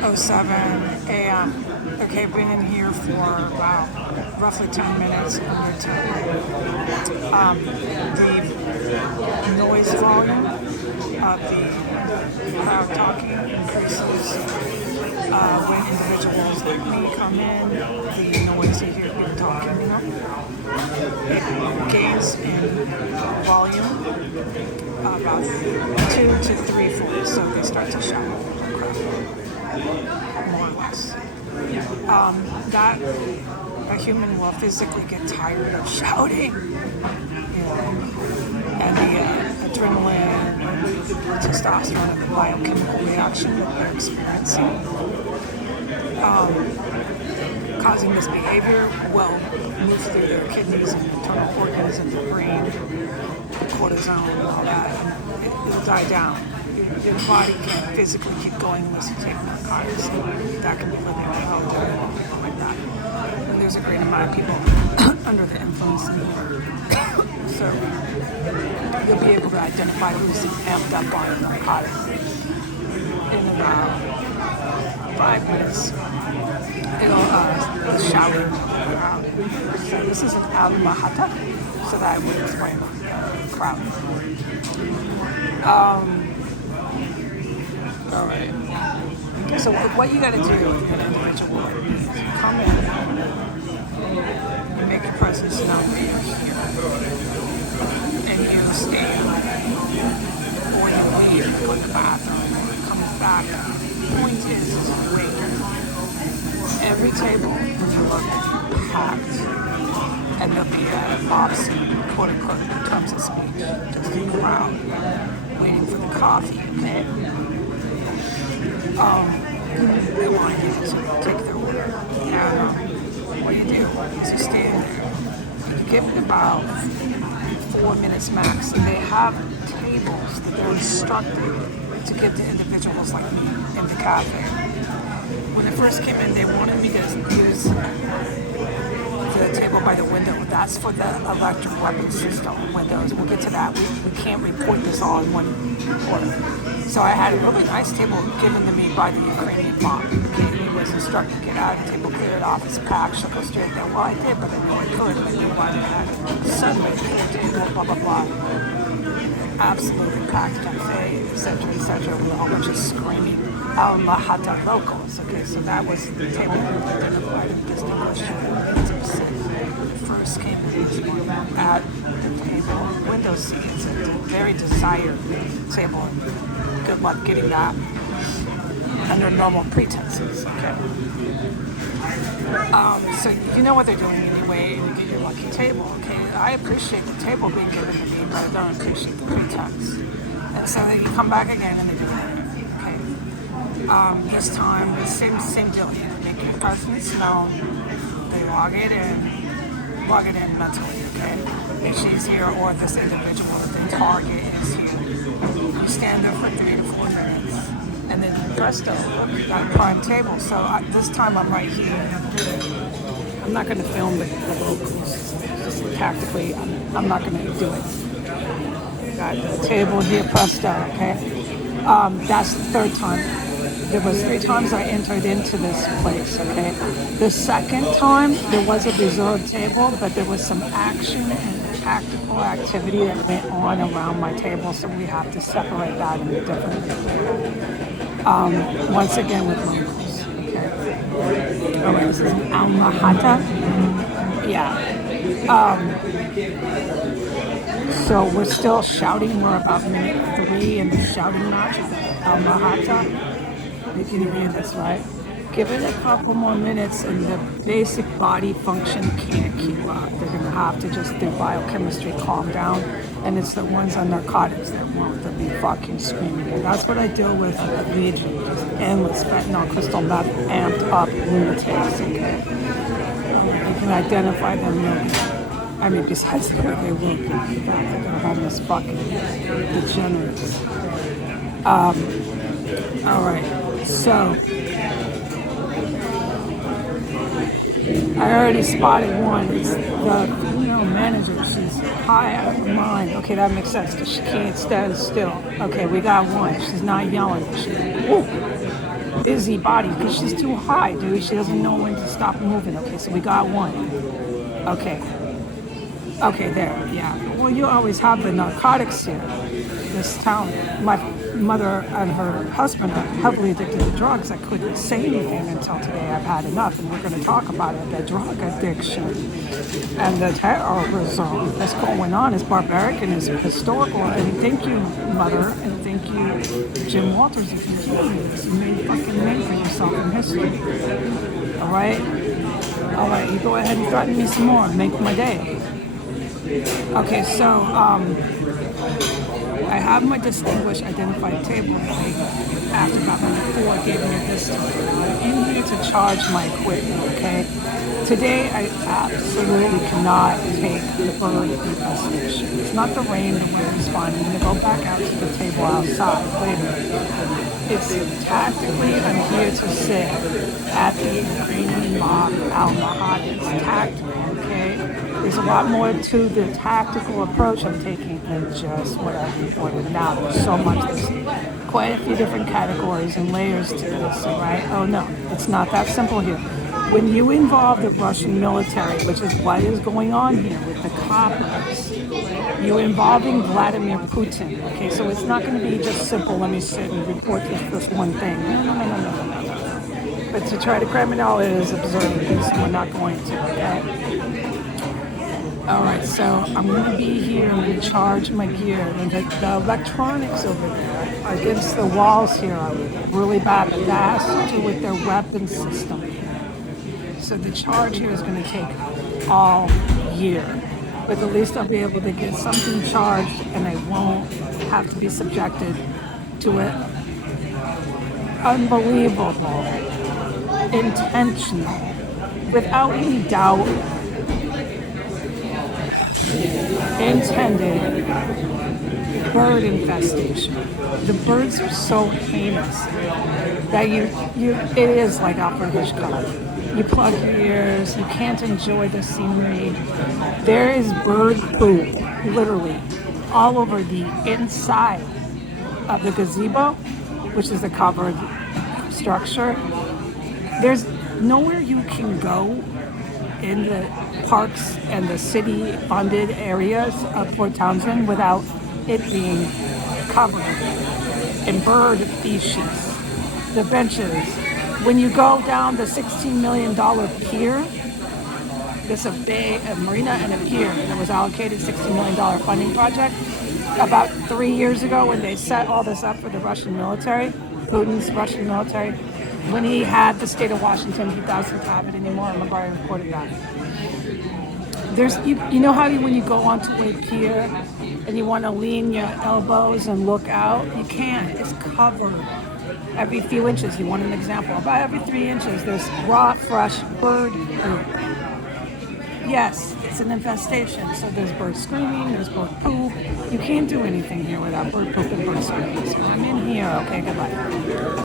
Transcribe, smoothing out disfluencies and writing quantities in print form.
6:07 a.m. Okay, been in here for about roughly 10 minutes under 10. The noise volume of the crowd talking increases when individuals like me come in. The noise you hear people talking, it gains in volume about 2 to 3 fold, so they start to shout more or less. That a human will physically get tired of shouting, and the adrenaline, testosterone, and the biochemical reaction that they're experiencing, causing this behavior will move through their kidneys and internal organs and the brain, cortisone and all that, and it'll die down. Your body can't physically keep going unless you take narcotics. That can be living hell like that. And there's a great amount of people under the influence in here. So you'll be able to identify who's amped up on a narcotic in about 5 minutes. It'll shout around. So this is an al-mahata, so that I would explain the crowd. All right. So what you got to do if you're an individual like me is you come in, you make your presence known that you're here, and you stay, or you leave, you go to the bathroom, or you come back. The point is you wait. Every table when you look packed, and there'll be a box, quote unquote, in terms of speech, just a crowd waiting for the coffee, okay? They want you to take their order. And what you do is you stand there. You give it about 4 minutes max. And they have tables that they're instructed to give to individuals like me in the cafe. When I first came in, they wanted me to use the table by the window. That's for the electric weapon system windows. We'll get to that. We can't report this all in one order. So I had a really nice table given to me by the Ukrainian mob. He was instructed to get out of the table, clear it off, it's packed, she'll go straight there. Well, I did, but I knew I could, and I knew why they had it. Suddenly, the table, blah, blah, blah. Absolutely packed cafe, etc., with a whole bunch of screaming al-mahata locals. Okay, so that was the table that identified and distinguished first came at the table. Window seat is a very desired table, and good luck getting that under normal pretenses. Okay. So you know what they're doing anyway, and you get your lucky table. Okay, I appreciate the table being given to me, but I don't appreciate the pretense. And so you come back again, and they do it again. Okay. This time, the same deal. You make your presence known. They log it in mentally, okay? If she's here or this individual, the target is here. You stand there for 3 to 4 minutes, and then presto, look, you got a prime table. So this time I'm right here. I'm not going to film the locals. Just tactically, I'm not going to do it. Got the table here, presto, okay? That's the third time. There was 3 times I entered into this place, okay? The second time, there was a reserved table, but there was some action and tactical activity that went on around my table, so we have to separate that in a different way. Once again with locals, okay? All right, this is al-mahata. Yeah. So we're still shouting. We're about minute 3 in the shouting match of al-mahata. You can hear this, right? Give it a couple more minutes and the basic body function can't keep up. They're going to have to just, their biochemistry calm down. And it's the ones on narcotics that want to be fucking screaming. And that's what I deal with at Legion. Just endless fentanyl, crystal meth, amped up lunatics. Okay? You can identify them. I mean, besides the way they look, they're homeless fucking degenerates. All right. So, I already spotted one. It's the female manager. She's high out of her mind. Okay, that makes sense because she can't stand still. Okay, we got one. She's not yelling. She's, woo. busy body because she's too high, dude. She doesn't know when to stop moving. Okay, so we got one. Okay. Okay, there, yeah. Well, you always have the narcotics here. This town, my mother and her husband are heavily addicted to drugs. I couldn't say anything until today. I've had enough, and we're going to talk about it. The drug addiction and the terrorism that's going on is barbaric and is historical. And thank you, mother, and thank you, Jim Walters, if you keep me this. You made fucking name for yourself in history. All right. You go ahead and threaten me some more. Make my day. Okay, so I have my distinguished identified table after about minute 4 gave me this time. I'm in here to charge my equipment, okay? Today I absolutely cannot take the bird infestation. It's not the rain, the wind is fine. I'm gonna go back out to the table outside later. It's tactically, I'm here to sit at the Ukrainian mob al-Mahdi. It's tactical, okay? There's a lot more to the tactical approach I'm taking than just what I've reported now. There's so much, there's quite a few different categories and layers to this, right? Oh no, it's not that simple here. When you involve the Russian military, which is what is going on here with the coppers, you're involving Vladimir Putin. Okay, so it's not going to be just simple, let me sit and report this one thing. No. But to try to cram it all is absurd because we're not going to, okay? All right, so I'm going to be here and recharge my gear. And the electronics over there against the walls here are really bad, but that has to do with their weapon system. So the charge here is going to take all year. But at least I'll be able to get something charged and I won't have to be subjected to it. Unbelievable. Intentional. Without any doubt. Intended bird infestation. The birds are so heinous that it is like Alfred Hitchcock. You plug your ears, you can't enjoy the scenery. There is bird poop, literally, all over the inside of the gazebo, which is the covered structure. There's nowhere you can go in the parks and the city-funded areas of Port Townsend without it being covered in bird feces. The benches. When you go down the $16 million pier, there's a marina and a pier that was allocated $16 million funding project about 3 years ago when they set all this up for the Russian military, Putin's Russian military. When he had the state of Washington, he doesn't have it anymore. I remember I reported that. There's, you know how when you go onto a pier and you want to lean your elbows and look out? You can't. It's covered. Every few inches, you want an example. About every 3 inches, there's raw, fresh bird poop. Yes, it's an infestation. So there's bird screaming, there's bird poop. You can't do anything here without bird poop and bird screaming. So I'm in here. Okay, goodbye.